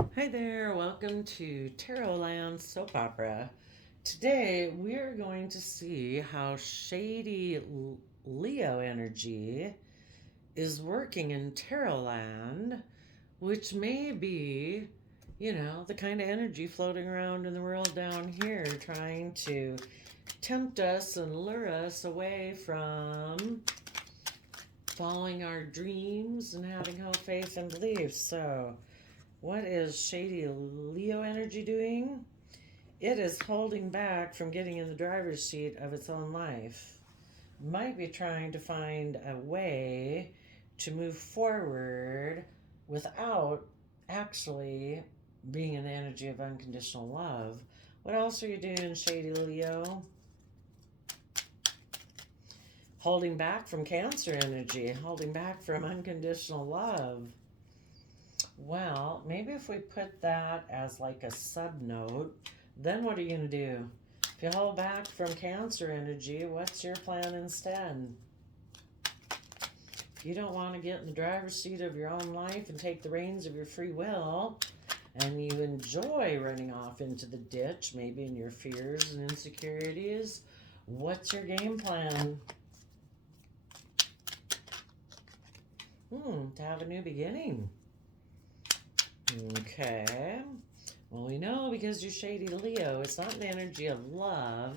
Hi there, welcome to Tarot Land Soap Opera. Today we are going to see how shady Leo energy is working in Tarot Land, which may be, the kind of energy floating around in the world down here trying to tempt us and lure us away from following our dreams and having hope, faith, and belief. So, what is shady Leo energy doing? It is holding back from getting in the driver's seat of its own life. Might be trying to find a way to move forward without actually being in the energy of unconditional love. What else are you doing, shady Leo? Holding back from Cancer energy, holding back from unconditional love. Well, maybe if we put that as like a sub note, then what are you going to do? If you hold back from Cancer energy, what's your plan instead? If you don't want to get in the driver's seat of your own life and take the reins of your free will, and you enjoy running off into the ditch, maybe in your fears and insecurities, what's your game plan? To have a new beginning. Okay. Well, we know because you're shady Leo, it's not an energy of love.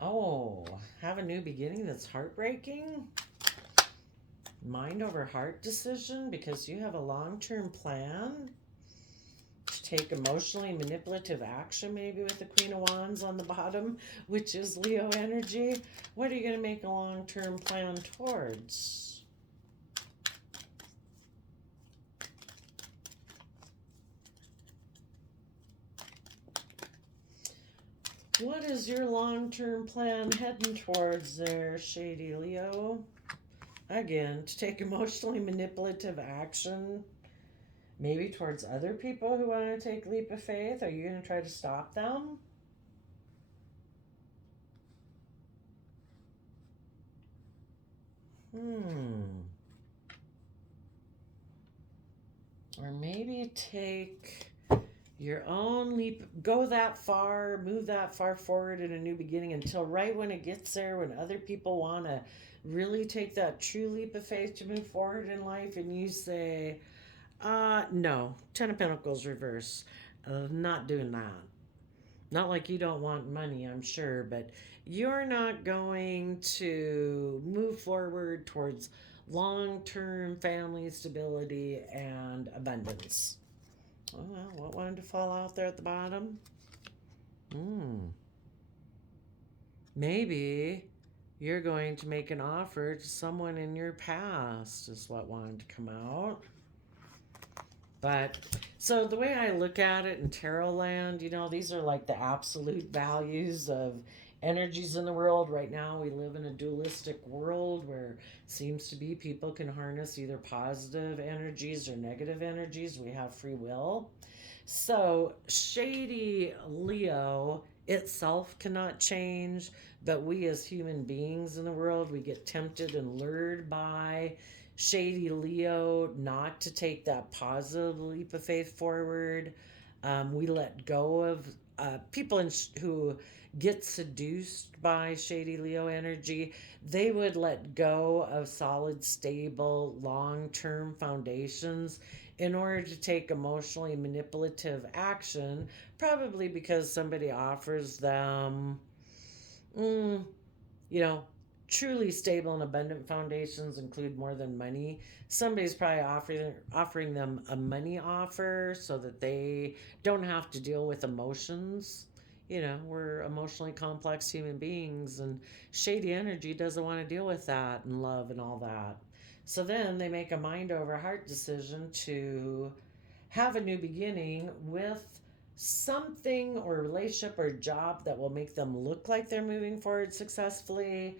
Oh, have a new beginning that's heartbreaking? Mind over heart decision because you have a long-term plan to take emotionally manipulative action, maybe with the Queen of Wands on the bottom, which is Leo energy. What are you going to make a long-term plan towards? What is your long-term plan heading towards there, shady Leo? Again, to take emotionally manipulative action, maybe towards other people who want to take leap of faith. Are you going to try to stop them? Or maybe take your own leap, go that far, move that far forward in a new beginning until right when it gets there, when other people want to really take that true leap of faith to move forward in life, and you say, no, Ten of Pentacles reverse. Not doing that. Not like you don't want money, I'm sure, but you're not going to move forward towards long term family stability and abundance. Oh, well, what wanted to fall out there at the bottom? Maybe you're going to make an offer to someone in your past, is what wanted to come out. But so the way I look at it in tarot land, these are like the absolute values of energies in the world. Right now, we live in a dualistic world where it seems to be people can harness either positive energies or negative energies. We have free will. So, shady Leo itself cannot change, but we as human beings in the world, we get tempted and lured by shady Leo not to take that positive leap of faith forward. We let go of people who get seduced by shady Leo energy. They would let go of solid, stable, long term foundations in order to take emotionally manipulative action, probably because somebody offers them, mm, you know, truly stable and abundant foundations include more than money. Somebody's probably offering them a money offer so that they don't have to deal with emotions. We're emotionally complex human beings, and shady energy doesn't want to deal with that and love and all that. So then they make a mind over heart decision to have a new beginning with something or relationship or job that will make them look like they're moving forward successfully,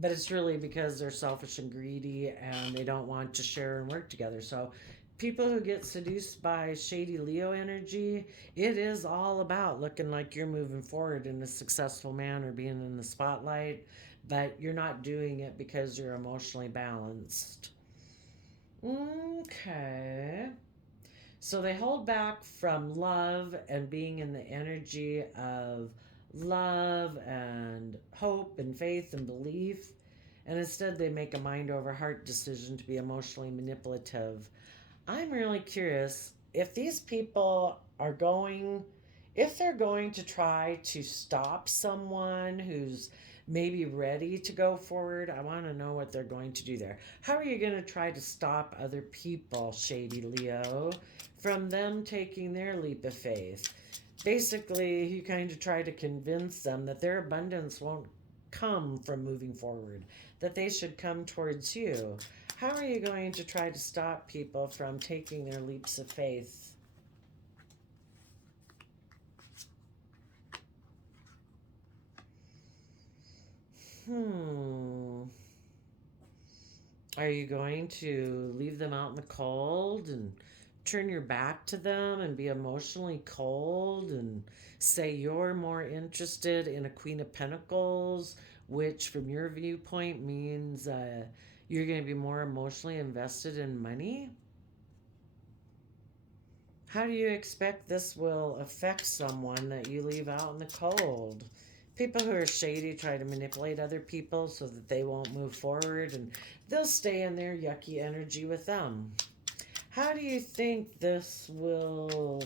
but it's really because they're selfish and greedy and they don't want to share and work together. So people who get seduced by shady Leo energy, it is all about looking like you're moving forward in a successful manner, being in the spotlight, but you're not doing it because you're emotionally balanced. Okay. So they hold back from love and being in the energy of love and hope and faith and belief. And instead, they make a mind over heart decision to be emotionally manipulative. I'm really curious if these people are going, if they're going to try to stop someone who's maybe ready to go forward. I want to know what they're going to do there. How are you going to try to stop other people, Shady Leo, from them taking their leap of faith? Basically, you kind of try to convince them that their abundance won't come from moving forward, that they should come towards you. How are you going to try to stop people from taking their leaps of faith? Hmm. Are you going to leave them out in the cold and turn your back to them and be emotionally cold and say you're more interested in a Queen of Pentacles, which from your viewpoint means you're going to be more emotionally invested in money? How do you expect this will affect someone that you leave out in the cold? People who are shady try to manipulate other people so that they won't move forward and they'll stay in their yucky energy with them. How do you think this will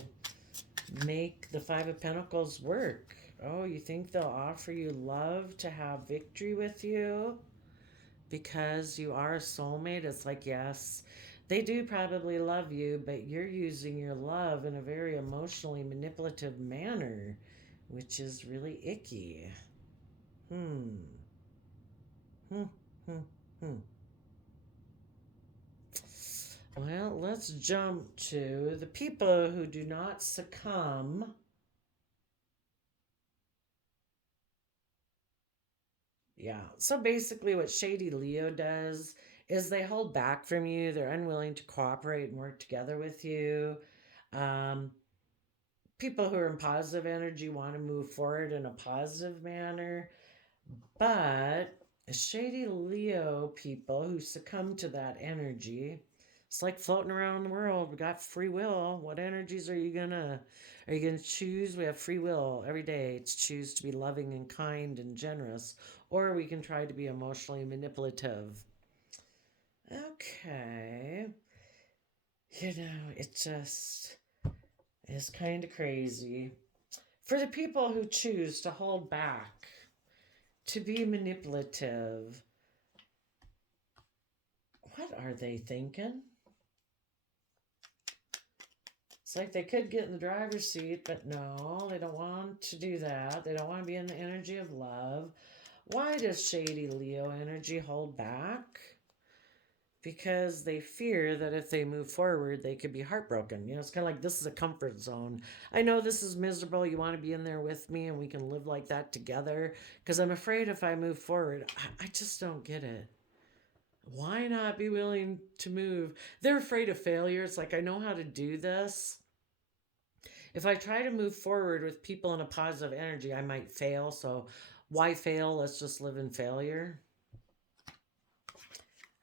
make the Five of Pentacles work? Oh, you think they'll offer you love to have victory with you? Because you are a soulmate, it's like, yes, they do probably love you, but you're using your love in a very emotionally manipulative manner, which is really icky. Hmm. Hmm. Hmm. Hmm. Well, let's jump to the people who do not succumb. Yeah. So basically, what Shady Leo does is they hold back from you. They're unwilling to cooperate and work together with you. Um, People who are in positive energy want to move forward in a positive manner, but Shady Leo people who succumb to that energy, it's like floating around the world. We got free will. What energies are you gonna choose? We have free will every day to choose to be loving and kind and generous, or we can try to be emotionally manipulative. Okay. It just is kind of crazy. For the people who choose to hold back, to be manipulative, what are they thinking? It's like they could get in the driver's seat, but no, they don't want to do that. They don't want to be in the energy of love. Why does Shady Leo energy hold back? Because they fear that if they move forward, they could be heartbroken. It's kind of like this is a comfort zone. I know this is miserable. You want to be in there with me and we can live like that together. Because I'm afraid if I move forward, I just don't get it. Why not be willing to move? They're afraid of failure. It's like, I know how to do this. If I try to move forward with people in a positive energy, I might fail. So why fail? Let's just live in failure.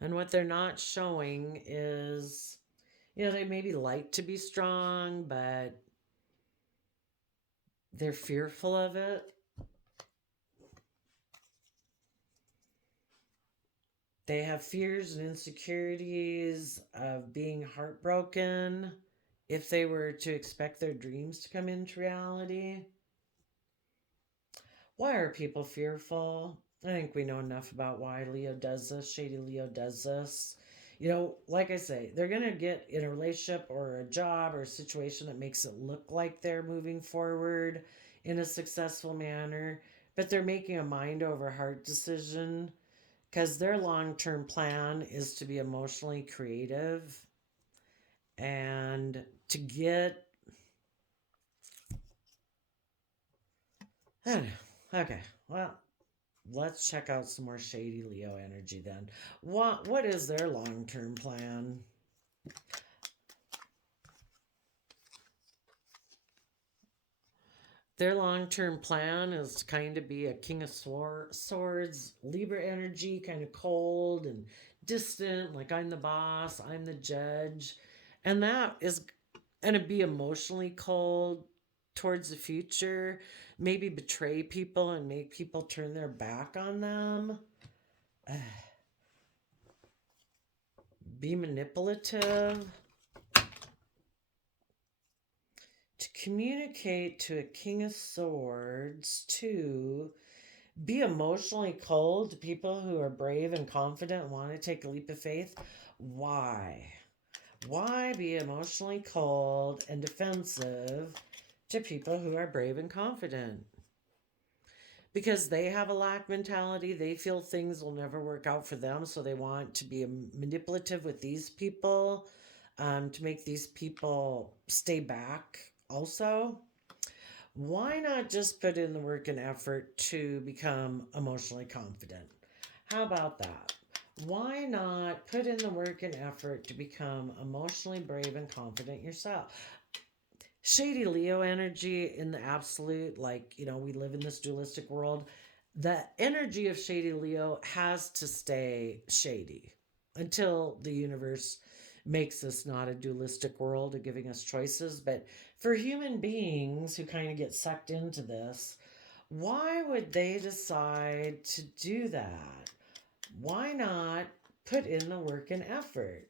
And what they're not showing is, they maybe like to be strong, but they're fearful of it. They have fears and insecurities of being heartbroken if they were to expect their dreams to come into reality. Why are people fearful? I think we know enough about why Leo does this, Shady Leo does this. Like I say, they're going to get in a relationship or a job or a situation that makes it look like they're moving forward in a successful manner, but they're making a mind over heart decision because their long term plan is to be emotionally creative and to get. I don't know. Okay, well, let's check out some more Shady Leo energy then. What is their long-term plan? Their long-term plan is to kind of be a King of Swords, Libra energy, kind of cold and distant, like I'm the boss, I'm the judge. And that is and to be emotionally cold towards the future, maybe betray people and make people turn their back on them, be manipulative, to communicate to a King of Swords, to be emotionally cold to people who are brave and confident and want to take a leap of faith. Why? Why be emotionally cold and defensive to people who are brave and confident? Because they have a lack mentality. They feel things will never work out for them. So they want to be manipulative with these people, to make these people stay back also. Why not just put in the work and effort to become emotionally confident? How about that? Why not put in the work and effort to become emotionally brave and confident yourself? Shady Leo energy in the absolute, like, we live in this dualistic world. The energy of Shady Leo has to stay shady until the universe makes us not a dualistic world of giving us choices. But for human beings who kind of get sucked into this, why would they decide to do that? Why not put in the work and effort?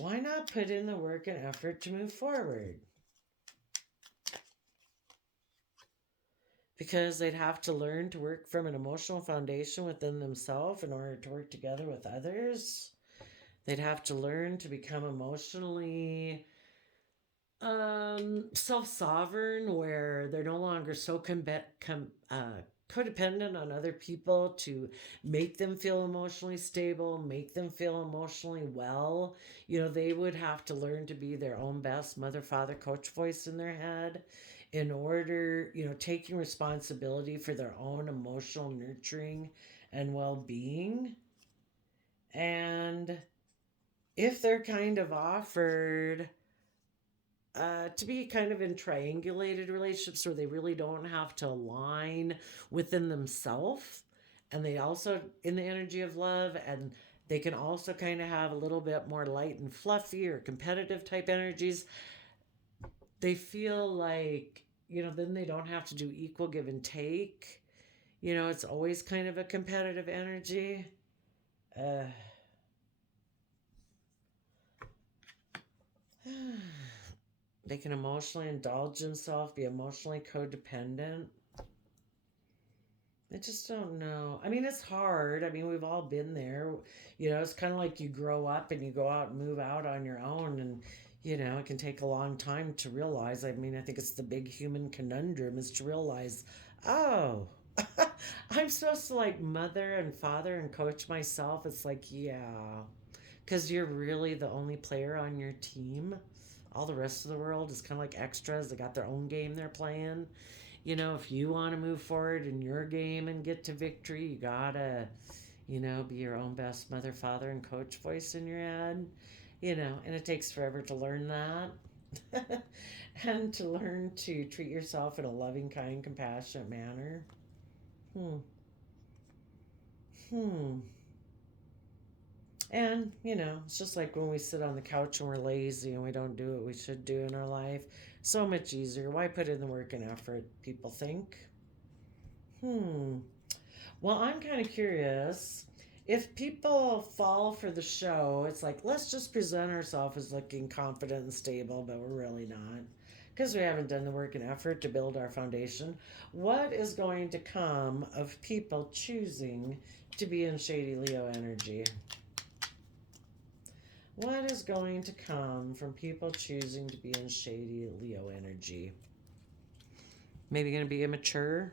Why not put in the work and effort to move forward? Because they'd have to learn to work from an emotional foundation within themselves in order to work together with others. They'd have to learn to become emotionally self-sovereign, where they're no longer so codependent on other people to make them feel emotionally stable, make them feel emotionally well. They would have to learn to be their own best mother, father, coach voice in their head in order, taking responsibility for their own emotional nurturing and well-being. And if they're kind of offered to be kind of in triangulated relationships where they really don't have to align within themselves, and they also in the energy of love, and they can also kind of have a little bit more light and fluffy or competitive type energies. They feel like, then they don't have to do equal give and take. It's always kind of a competitive energy. uh They can emotionally indulge themselves, be emotionally codependent. I just don't know. I mean, it's hard. I mean, we've all been there. It's kind of like you grow up and you go out and move out on your own. And, it can take a long time to realize. I mean, I think it's the big human conundrum is to realize, oh, I'm supposed to like mother and father and coach myself. It's like, yeah, because you're really the only player on your team. All the rest of the world is kind of like extras. They got their own game they're playing. If you want to move forward in your game and get to victory, you gotta, be your own best mother, father, and coach voice in your head. And it takes forever to learn that. And to learn to treat yourself in a loving, kind, compassionate manner. Hmm. Hmm. And, it's just like when we sit on the couch and we're lazy and we don't do what we should do in our life. So much easier. Why put in the work and effort, people think? Hmm. Well, I'm kind of curious. If people fall for the show, it's like, let's just present ourselves as looking confident and stable, but we're really not. Because we haven't done the work and effort to build our foundation. What is going to come of people choosing to be in Shady Leo energy? What is going to come from people choosing to be in Shady Leo energy? Maybe going to be immature.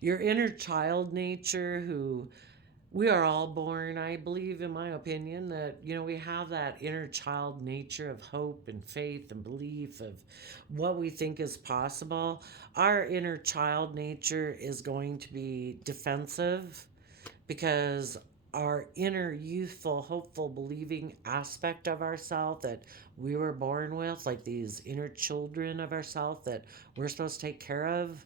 Your inner child nature, who we are all born, I believe, in my opinion, that, we have that inner child nature of hope and faith and belief of what we think is possible. Our inner child nature is going to be defensive because our inner youthful, hopeful, believing aspect of ourself that we were born with, like these inner children of ourself that we're supposed to take care of,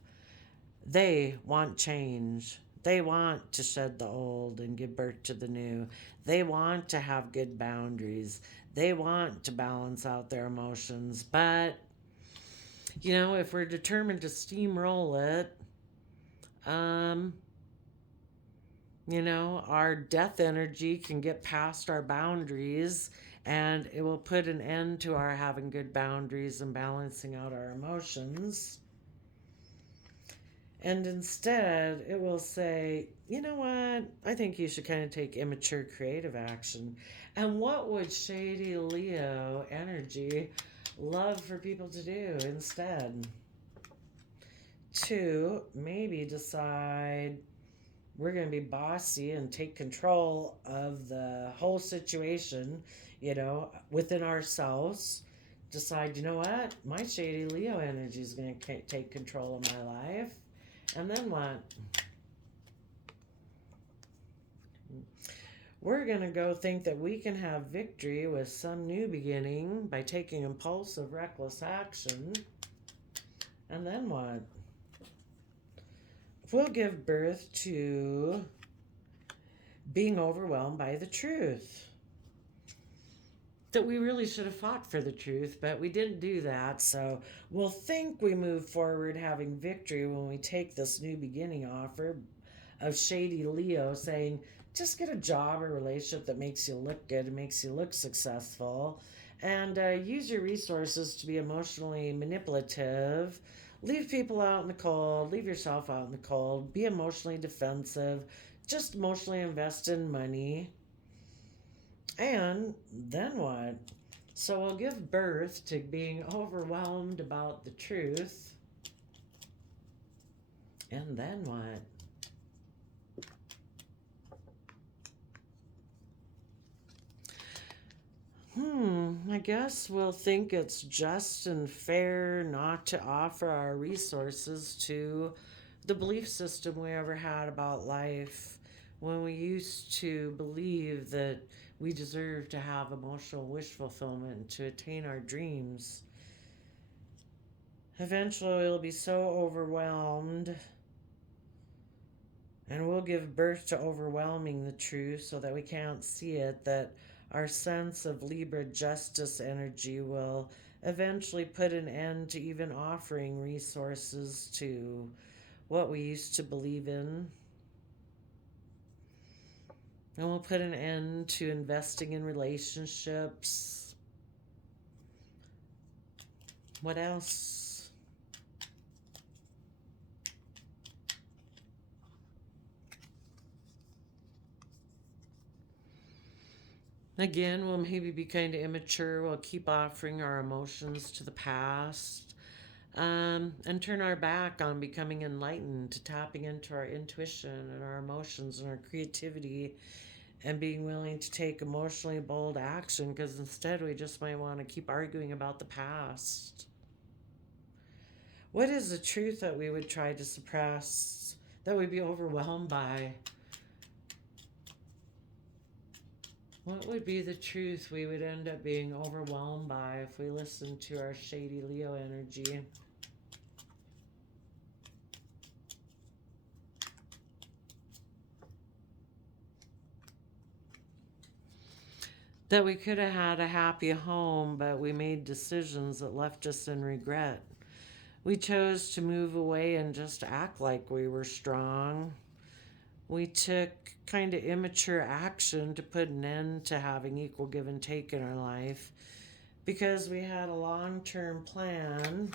they want change. They want to shed the old and give birth to the new. They want to have good boundaries. They want to balance out their emotions. But, if we're determined to steamroll it, um, our death energy can get past our boundaries, and it will put an end to our having good boundaries and balancing out our emotions. And instead, it will say, you know what? I think you should kind of take immature creative action. And what would shady Leo energy love for people to do instead? To maybe decide we're going to be bossy and take control of the whole situation, within ourselves. Decide, you know what? My shady Leo energy is going to take control of my life. And then what? We're going to go think that we can have victory with some new beginning by taking impulsive, reckless action. And then what? We'll give birth to being overwhelmed by the truth. That we really should have fought for the truth, but we didn't do that. So we'll think we move forward having victory when we take this new beginning offer of shady Leo saying, just get a job or relationship that makes you look good and makes you look successful, and use your resources to be emotionally manipulative. Leave people out in the cold, leave yourself out in the cold, be emotionally defensive, just emotionally invest in money. And then what? So we'll give birth to being overwhelmed about the truth. And then what? I guess we'll think it's just and fair not to offer our resources to the belief system we ever had about life, when we used to believe that we deserve to have emotional wish fulfillment to attain our dreams. Eventually, we'll be so overwhelmed, and we'll give birth to overwhelming the truth so that we can't see it, that our sense of Libra justice energy will eventually put an end to even offering resources to what we used to believe in. And we'll put an end to investing in relationships. What else? Again, we'll maybe be kind of immature. We'll keep offering our emotions to the past, and turn our back on becoming enlightened, to tapping into our intuition and our emotions and our creativity, and being willing to take emotionally bold action, because instead we just might want to keep arguing about the past. What is the truth that we would try to suppress, that we'd be overwhelmed by? What would be the truth we would end up being overwhelmed by if we listened to our shady Leo energy? That we could have had a happy home, but we made decisions that left us in regret. We chose to move away and just act like we were strong. We took kind of immature action to put an end to having equal give and take in our life. Because we had a long-term plan,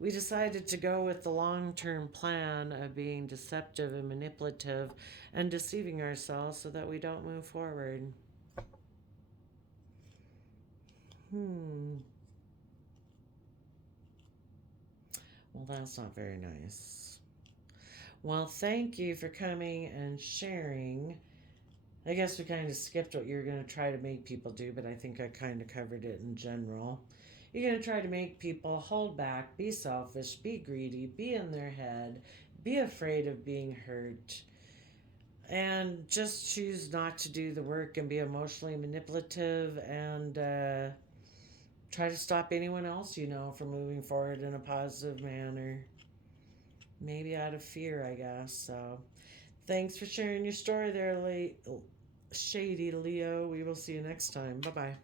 we decided to go with the long-term plan of being deceptive and manipulative and deceiving ourselves so that we don't move forward. Well, that's not very nice. Well, thank you for coming and sharing. I guess we kind of skipped what you're going to try to make people do, but I think I kind of covered it in general. You're going to try to make people hold back, be selfish, be greedy, be in their head, be afraid of being hurt, and just choose not to do the work and be emotionally manipulative, and try to stop anyone else from moving forward in a positive manner. Maybe out of fear, I guess. So Thanks for sharing your story there, Shady Leo. We will see you next time. Bye bye.